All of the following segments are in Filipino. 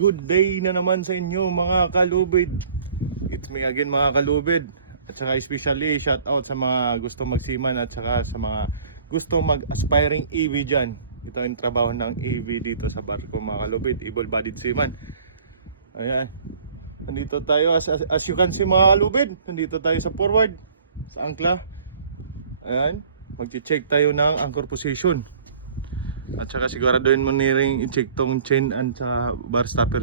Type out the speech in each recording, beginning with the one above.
Good day na naman sa inyo mga kalubid. It's me again mga kalubid. At saka especially shout out sa mga gusto magsiman at saka sa mga gusto mag-aspiring AV dyan. Ito yung trabaho ng AV dito sa barko mga kalubid, able-bodied seaman. Ayan. Nandito tayo as you can see mga kalubid. Nandito tayo sa forward, sa angkla. Ayan. Mag-check tayo ng anchor position. At saka siguraduhin mo rin i-check tong chain and sa bar stopper.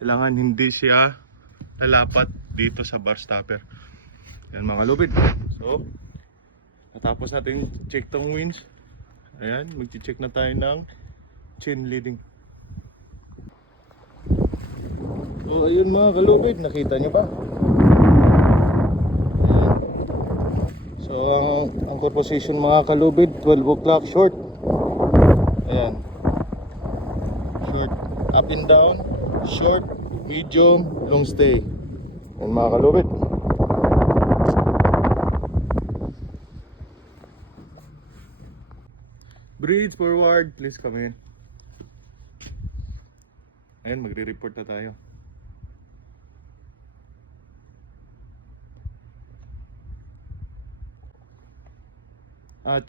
Kailangan hindi siya lalapat dito sa bar stopper. Yan mga lubid. So, natapos natin check tong winch. Ayan, mag-check na tayo ng chain leading. So, ayun mga kalubid, nakita nyo ba? Ayan. So, ang anchor position mga kalubid, 12 o'clock short. Ayan. Short, up and down, short, medium, long stay. Ayan mga kalubid. Bridge forward, please come in. Ayan, magre-report na tayo.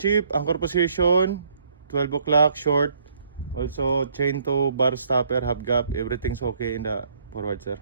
Chief, anchor position 12 o'clock short. Also chain to bar stopper, half gap, everything's okay in the forward, sir.